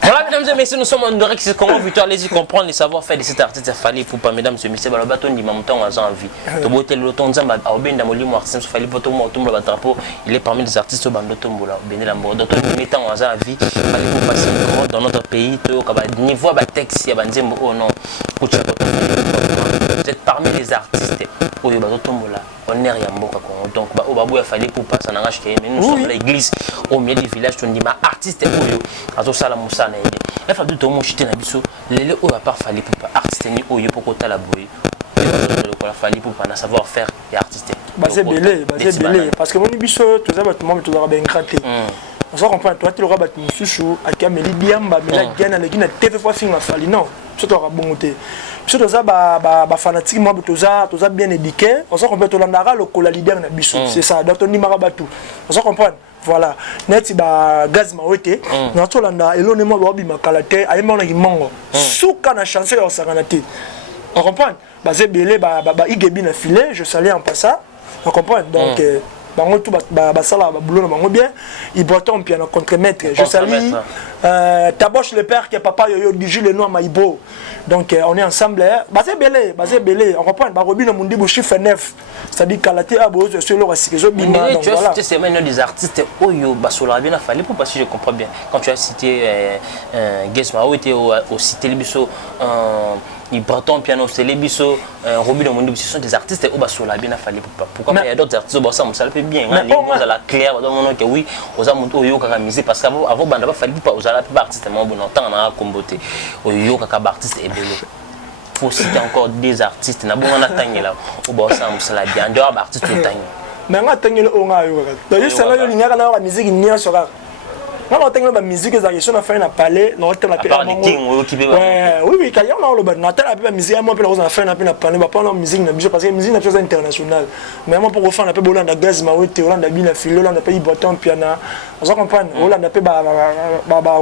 Voilà mesdames et messieurs, nous sommes en direct, c'est comment Victor allez-y comprendre les savoir-faire de cet artiste fallait pour pas mesdames et messieurs, le bâton dit maman temps à envie. To boter le ton zamba au ben damoli mo artiste fallait pas tomber tomber le drapeau, il est parmi les artistes au bando tombola, ben la mort d'autres mettant en vie, fallait pour passer dans notre pays, to ka niveau ba texte ya banzembo oh non. Vous êtes parmi les artistes au bando tombola. On est rien bon donc au babou il fallait pour pas ça n'engage que mais nous sommes l'église au milieu du village on dit ma artiste oyo azo sala musana ide il faut tout mon chité na biso lele o part fallait pour pas artiste ni oyo pour kota la boye il fallait pour pas savoir faire et artiste basé belé parce que mon biso tout ça tout le monde tout va bien gratter on se comprend toi tu le rabat mususu akameli diamba mais la gana le gina tv fois film fallait non surtout à bonté surtout ça ba fanatique moi toza bien éduqué on se comprend to landara le cola leader na biso c'est ça donc on dit marabatu on se comprend voilà net ba gaz maote na to landa elone mo ba bima kalate ayema na kimongo suka na chanson ya sakanate on comprend basé belé ba igebi na filet je salue en passant on comprend donc bango tout basala boulot na bango bien il breton piano contre-maître je salue Taboche le père qui est papa yo du Jules Noir Maïbo donc on est ensemble basé belé on comprend ba robino mundi bu chiffre 9 c'est-à-dire kalaté abo sur le rasikezo bima donc voilà tu sais maintenant des artistes oyo basola bien fallait pour parce que je comprends bien quand tu as cité Gesma ou était au cité Libiso il breton piano c'est Libiso Robino mundi ce sont des artistes au basola bien fallait pourquoi il y a d'autres artistes au ça me fait bien les mots à la claire donc oui aux amonto oyo kaka musique parce qu'avant banda fallait pas aux la plupart artistes bon temps na komboté oyo kaka artiste et belé faut citer encore des artistes na bon na tangela au bossa musala bien dehors artiste tangela mais nga tangela o nga yo kaka donc ça là linga na la musique nia sera non on tangela ba musique za yeso na faire na parler na hotel na pela oui quand on a le ban na tela ba musique moi pela na faire na parler ba pas na musique na biso parce que musique na chose internationale mais moi pour refaire na pe bolanda gaz ma wote Holanda bina filo Holanda pays breton piana on comprend Holanda pe ba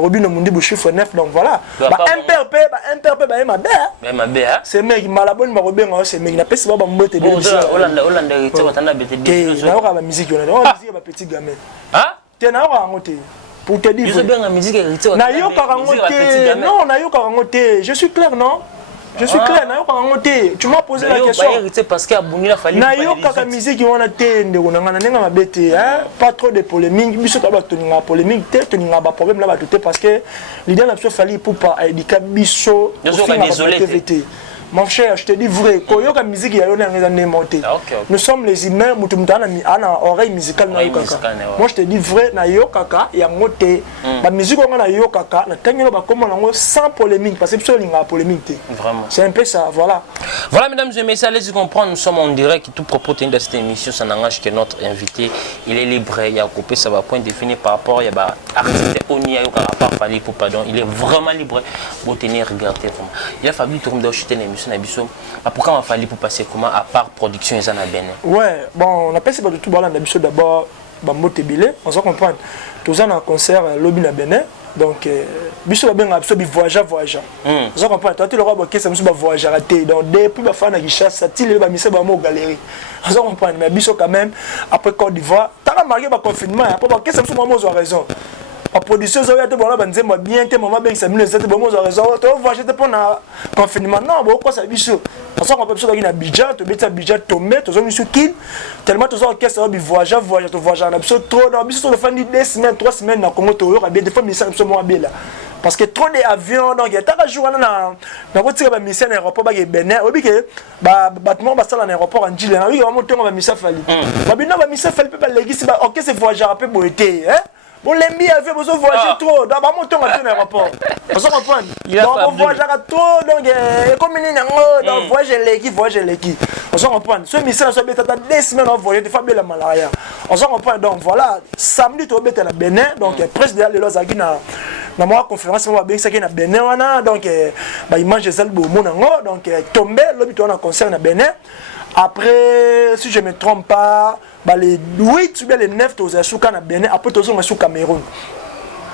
robino mundi bu chiffre 9 donc voilà ba MPRP ba ma bé c'est mec malabone ma robenga c'est mec na pesi ba mbote de Holanda tu vas tanda bete de na ba musique on a musique ba petit gamin hein tu na ba ngote pour te dire na yo karangote non na yo karangote je suis clair non je suis clair na yo karangote tu m'as posé la question parce que abuni la fallait na yo kaka musique wana te ndeko na ngana nenga mabete hein pas trop de polémique biso ta ba toninga polémique te toninga ba problème là ba tout parce que l'idée na biso fallait pour pas éduquer biso désolé mon cher, je te dis vrai, quand il y a une musique, il y a une montée. Nous sommes les humains, nous sommes dans oreille musicale. Moi, je te dis vrai, il y a une montée. La musique, il y a sans polémique, parce que c'est une polémique. C'est un peu ça, voilà. Voilà, mesdames et messieurs, allez-y comprendre, nous sommes en direct, tout propos de cette émission, ça n'engage que notre invité. Il est libre, il y a coupé, ça va point défini par rapport, il y a artiste Oni, il est vraiment libre pour tenir, regarder. Il a fallu tourner dans une émission. Pourquoi on fallait pour passer comment à part production et à Bénin? Ouais, bon, on a passé par tout d'abord, on se comprend. Tous un concert lobby na Bénin, Donc biso ba benga biso bi voyageur. Vous comprenez, toi tu le roi Bokessa biso ba voyageur raté. Donc depuis ba fana Kinshasa, il ba mise ba mo galerie. Vous comprenez, mais biso quand même après Côte d'Ivoire, t'as marqué ba confinement, après Bokessa biso mo zo raison. La production ça va te bon là ben moi bien que maman ben ça me laisse bon moi raison. Tu voyager pour na confinement. Non, bon quoi ça biso. Parce qu'on peut biso dans Abidjan, tu mets Abidjan tomber, tu zones sur kin. Tellement tu as orchestre bi voyage, tu voyages na biso trop dans biso de fin de 2 semaines, 3 semaines na Congo to yo bien des fois mais ça biso mo abela. Parce que trop d'avions donc il y a ta jour na voiture ba mission aéroport ba Benin, obi que ba bâtiment ba sala na aéroport en Chili. Oui, on monte on ba mission fali. Ba bino ba mission fali pe ba légisi ba orchestre voyageur pe boité, hein. Bon, les mi avaient besoin de voyager trop. Dans mon temps, on a fait un aéroport. On se comprend. Donc, on voyage trop. Donc, comme il y a un voyage l'équipe. On se comprend. Ce mission, ça fait 2 semaines on voyage. Des fois, bien la malaria. On se comprend. Donc, voilà. Samedi, tu vas à la Bénin. Donc, presque déjà, les lois à Guinée. Dans ma conférence, on va bien ça qui est à Bénin. Donc, il mange des albums au monde. Donc, tombé, l'objet, on a un concert à Bénin. Après, si je ne me trompe pas, les 8 ou bien les 9, tu as souka na Bénin, après tu as souka Cameroun.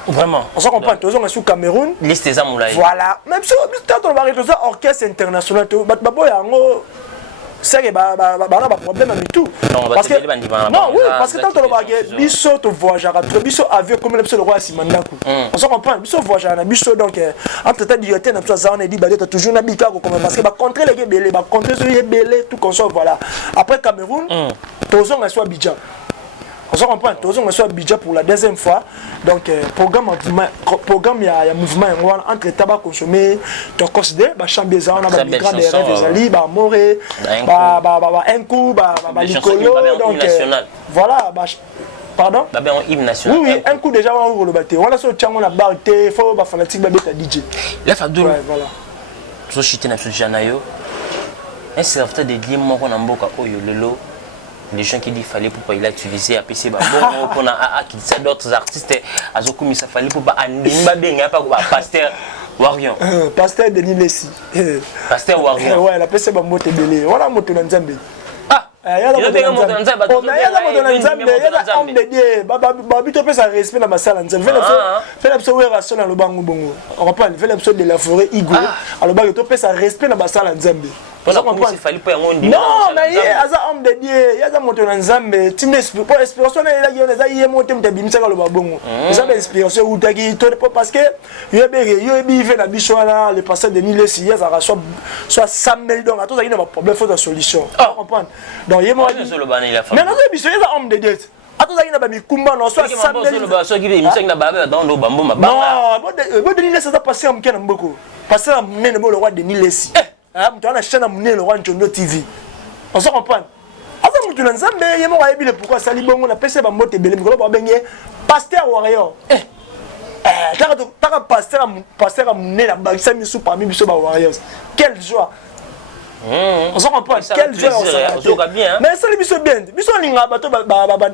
Vraiment. On se comprend, tu as souka Cameroun. Liste des amoulaïs. Voilà. Même si tu as un orchestre international, tu as c'est que un problème avec tout. Parce que non, oui, parce que tant que tu as biso tu voyages à biso avion comme le roi Simandaku. On se comprend, biso voyage à biso donc entre temps directeur na ça on dit bah tu toujours na bika comme parce que ba contrer les belé, ba contrer les belé tout comme ça voilà. Après Cameroun, tous on soit Abidjan. On se comprend, tous on soit Abidjan pour la deuxième fois. Donc programme il y a mouvement entre tabac consommé, tu considères ba chambeza on a ba migrants des rêves ali ba moré un coup ba licolo donc voilà pardon ba ben hymne national. Oui un coup déjà on le batté voilà so tchango na barté faut ba fanatique ba beta DJ la fadou voilà so chité na so janayo un serviteur de lié moko na mboka oyo lelo. Les gens qui disent qu'il fallait pour pas il a utilisé à PC bon pour d'autres artistes à Zokoumi ça fallait pour pas animer bien pas pasteur Warion pasteur Denis Lessi pasteur Warion ouais la PC ba moto belé voilà moto na Nzambe il y a des motos dans Nzambe il y a homme de Dieu babi to pesa respect na basala Nzambe fait l'observation na lobango bongo on comprend fait l'observation de la forêt Igo alors ba to pesa respect na basala Nzambe. Il fallait pas non, mais il y a un homme de Dieu, il y a un moto dans Nzambe, tu m'expliques pas l'inspiration là il y a monté me tabimisa ka lobabongo. Ça l'inspiration ou tagi parce que il y a fait la bichona le pasteur de Nile si il y a soit Samuel donc tout ça il y a un problème faut une solution. Tu comprends? Donc il y a moi mais non c'est bichona il y a un homme de Dieu. Attends ça il y a ba mikumba non soit Samuel. So qui veut miseng na baba dans le bambo ma non bon de Nile ça passer am kena mboko. Passer am nene le roi de Nile si. Tu as la chaîne à mener le roi Njondo TV. On se comprend. Avant que tu l'ensemble, il y a mon avis pourquoi ça libère on a passé par moto belé mais on va pasteur warrior. T'as pasteur à mener la bague ça mis sous parmi biso ba warriors. Quelle joie. On se comprend. Quelle joie on se bien. Mais ça les biso bien. Biso linga bato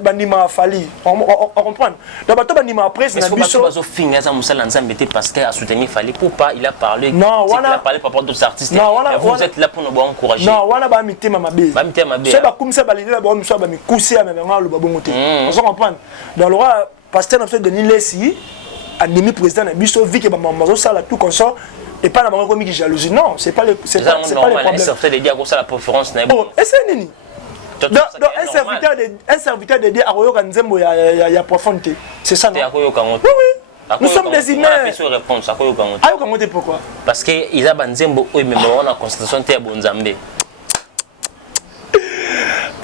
bandima fali. On comprend. Donc bato bandima après c'est biso baso finir ça musala nzambe était pasteur à soutenir fallait pour pas il a parlé non il a parlé par rapport d'autres artistes. Vous êtes là pour nous encourager. Non, wana ba mitema mabe. Ba mitema mabe. C'est ba comme ça ba lila ba mso ba mikusi mais nga lo ba bongote. On se comprend. Donc le roi pasteur na de Nilesi animi président na biso vi que ba mazo sala tout comme ça. Et pas la maman comme qui jalousie. Non, c'est pas le problème. Ça fait des diagos ça la préférence n'est pas. Et c'est nini. Donc un serviteur de Dieu a royo kanzembo ya profondité. C'est ça non. Oui oui. Nous sommes des humains. Réponse à pourquoi? Parce que il a banzembo oi mais on a constitution te bonzambe.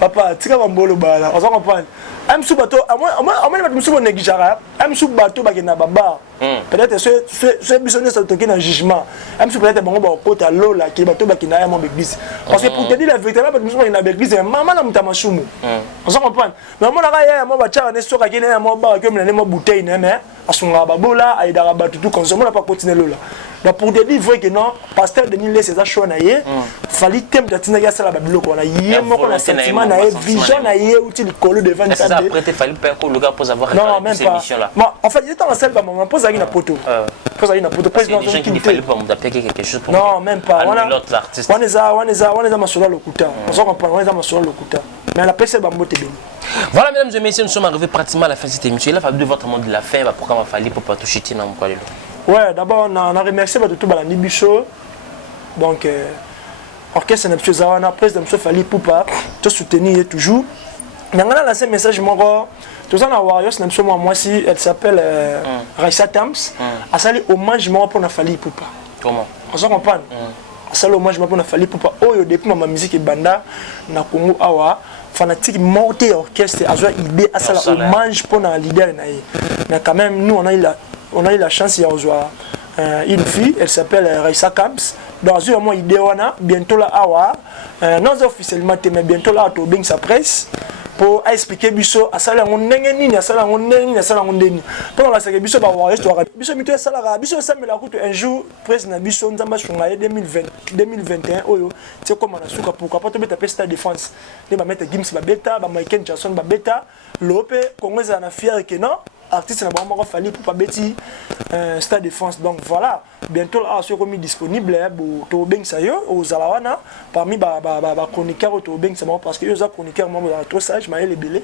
Papa, tika bambolo bala. On s'en comprend. Am sou bateau, à moi je me négligera. Am sou bateau ba na baba. Peut-être ce bisonné ça toquer dans jugement. Am sou peut-être bon ba côté l'eau là qui bateau ba na ya mon église. Parce que pour te dire la vérité là ba musu na église maman na mutama sumu. On s'en comprend. Mais moi na ya mo ba cha na soka ki na mo ba comme na mo bouteille na mais asunga babola aidara batu tout comme ça on n'a pas continuer là. Donc pour te dire vrai que non, pasteur Denis les ces choix na yé, fallait thème de tina ya sala babilo ko na yé mo ko na sentiment na yé vision na yé outil le colo devant ça. Ça après il fallait pas le gars pour avoir cette émission là. Moi en fait, il était en salle ba maman pose na poto. Pose na poto président des gens qui fallait pas m'appeler quelque chose pour. Non, même pas. L'autre artiste. On est à masola lokuta. On s'en comprend, on est à masola lokuta. Mais la PC ba mbote beni. Voilà, mesdames et messieurs, nous sommes arrivés pratiquement à la fin de cette émission. Il a fallu votre mot de la fin, pourquoi m'a fallu pour pas toucher dans mon poil. Ouais, d'abord, on a remercié tout le monde Bicho. Donc, orchestre de M. Zawana, président de M. Fali Poupa, te soutenir toujours. Mais on a lancé un message, tout ça, moi, elle s'appelle Raissa Tams. Elle s'appelle hommage pour la Fali Poupa. Comment? On s'en comprend. Elle hommage pour la Fali Poupa. Oh, depuis ma musique et banda, na Congo Awa. Fanatique monté orchestre a une idée à ça hommage pour la leader mais quand même nous on a eu la chance il y a une fille elle s'appelle Raissa Camps dans une idée on a bientôt là awa non officiellement mais bientôt là to bing sa presse pour expliquer biso à ça là on nengeni à ça là on nengeni à ça là on deni pour la c'est biso ba wa histoire biso mito ça là biso ça me la route un jour presse na biso nzamba shunga 2021 oyo c'est comme na suka pourquoi pas to beta pesta défense ne ba mettre Gims ba beta ba Michael Jackson ba beta lope congolais na fier que non artiste na ba moko Fali Poupa beti stade de France donc voilà bientôt là c'est remis disponible pour to bing ça yo aux Zalawana parmi ba chroniqueur to bing ça parce que yo za chroniqueur moi trop sage mais les belé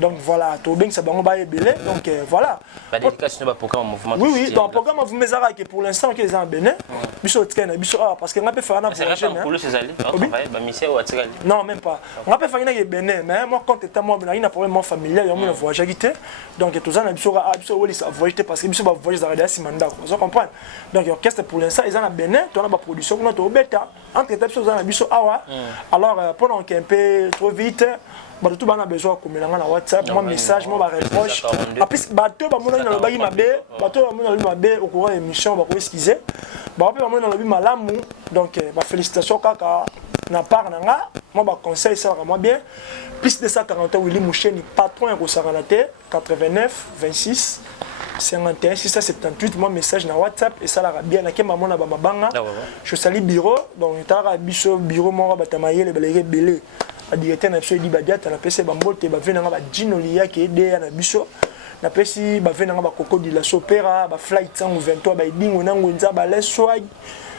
donc voilà to bing ça bango ba belé donc voilà la dédicace ne va programme mouvement oui donc programme vous mezara que pour l'instant que les en Bénin biso tkena biso parce que on peut faire un projet pour le César travailler ba mission ou atsikali non même pas on peut faire une Bénin mais moi quand étant moi il y a un problème familial on voyage quitté donc tout ça na biso voyager parce que biso ba voyage za radio simanda vous comprenez donc orchestre pour l'instant ils en a Bénin on a ba production on a to beta entre étapes choses na biso awa alors pendant qu'un peu trop vite tout bana besoin comme na WhatsApp moi message moi ba reproche après bato ba mona na lobaki mabe bato ba mona mabe au courant émission ba ko excuser ba pe ba mona lobi malamu donc ba félicitations kaka na part nanga moi ba conseil ça vraiment bien plus de 140 ans Willy Moucheni patron en Rosaranaté 89 26 51 678 moi message na WhatsApp et ça la bien na kema mona ba mabanga je salue bureau donc tara biso bureau mo ba tamaye le belé belé a directeur na biso di badiata na pese ba mbote ba vena ba dinolia ke ide na biso na pesi ba vena ba kokodi la sopera ba flight 123 ba idingo na ngonza ba leswag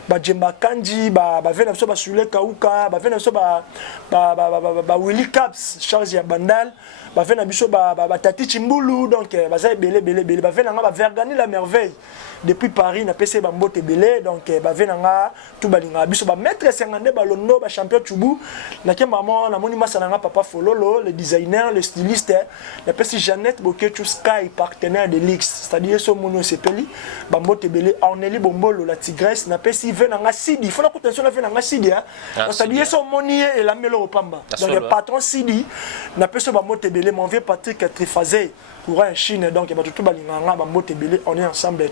ba jemba kanji ba vena biso ba sule kauka ba vena biso ba Willy Caps charge ya bandal ba vena biso ba tati chimbulu donc ba za belé ba vena ba vergani la merveille depuis Paris na PC ba mbote belé donc ba venanga tout balinga biso ba maître 52 balondo ba champion Tchubu na ke maman na moni masana nga papa Fololo le designer le styliste na PC Jeannette Bokechu Sky partenaire de Lix c'est-à-dire so mono sepeli ba mbote belé Orneli Bombolo la tigresse na PC venanga Sidi faut la attention na venanga Sidi c'est-à-dire so moni et la melo opamba donc le patron Sidi na PC ba mbote belé mon vieux Patrick Trifazé courant en Chine donc tout balinga ba mbote belé on est ensemble.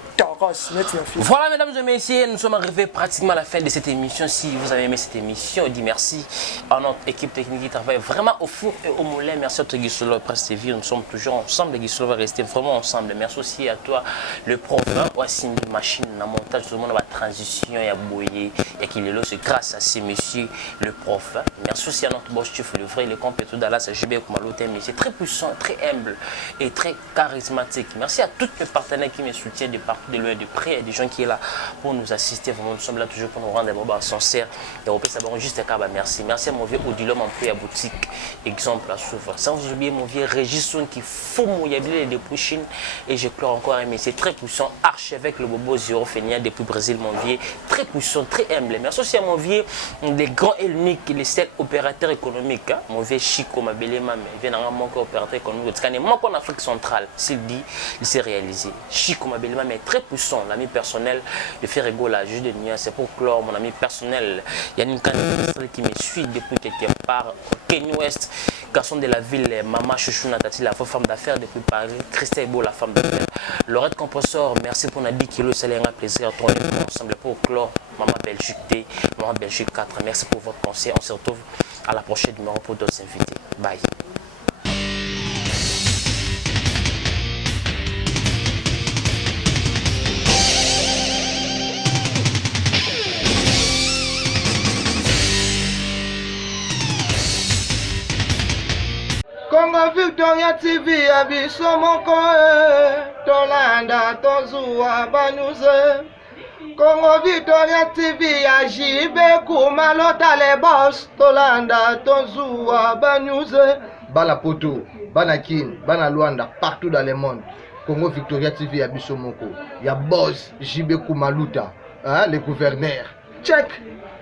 Voilà mesdames et messieurs, nous sommes arrivés pratiquement à la fin de cette émission. Si vous avez aimé cette émission, on dit merci à notre équipe technique qui travaille vraiment au fond et au mollet. Merci à toi Guissolo, Presse TV, nous sommes toujours ensemble. Guissolo va rester vraiment ensemble. Merci aussi à toi le prof, Wassini Machine, la montage, tout le monde, la transition, il y a Boyer, il y a Kilelo, c'est grâce à ces messieurs le prof. Merci aussi à notre boss chef, le vrai, le compétent Dallas, JB Kumalote, mais c'est très puissant, très humble et très charismatique. Merci à tous les partenaires qui me soutiennent de partout, de loin, de près, et des gens qui sont là pour nous assister. Vraiment, nous sommes là toujours pour nous rendre des moments sincères. Et on peut savoir juste un merci. Merci à mon vieux Odilom en à boutique, exemple à souffrir. Sans oublier mon vieux Régisson qui faut mouiller depuis Chine. Et je pleure encore un messier très puissant, archevêque le Bobo Zéro Fénia depuis Brésil, mon vieux, très puissant, très humble. Merci aussi à mon vieux, les grands et uniques, les seuls opérateurs économiques. Mon vieux Chico Mabelema, mais vient mon opérateur économique. Moi, en Afrique centrale, s'il dit, il s'est réalisé. Chico Mabelema, mais très puissant, l'ami personnel de Ferrego, la juge de Nia, c'est pour clore mon ami personnel. Yannick Kandé qui me suit depuis quelque part au Kenya Ouest, garçon de la ville, Mama Chouchou Natati, la femme d'affaires depuis Paris, Christelle Beau, la femme d'affaires. Laurette Compressor, merci pour Nadi Kilo, c'est un plaisir à tourner ensemble pour clore Maman Belgique T, Maman Belgique 4. Merci pour votre conseil. On se retrouve à la prochaine numéro pour d'autres invités. Bye. Congo Victoria TV abiso moko tolanda tozua banyuze Congo Victoria TV ajibe kumalota le boss tolanda tozua banyuze bana poto, bana kin, bana Luanda, partout dans le monde. Congo Victoria TV ya biso moko. Ya boss JB Kumaluta, hein, le gouverneur. Check.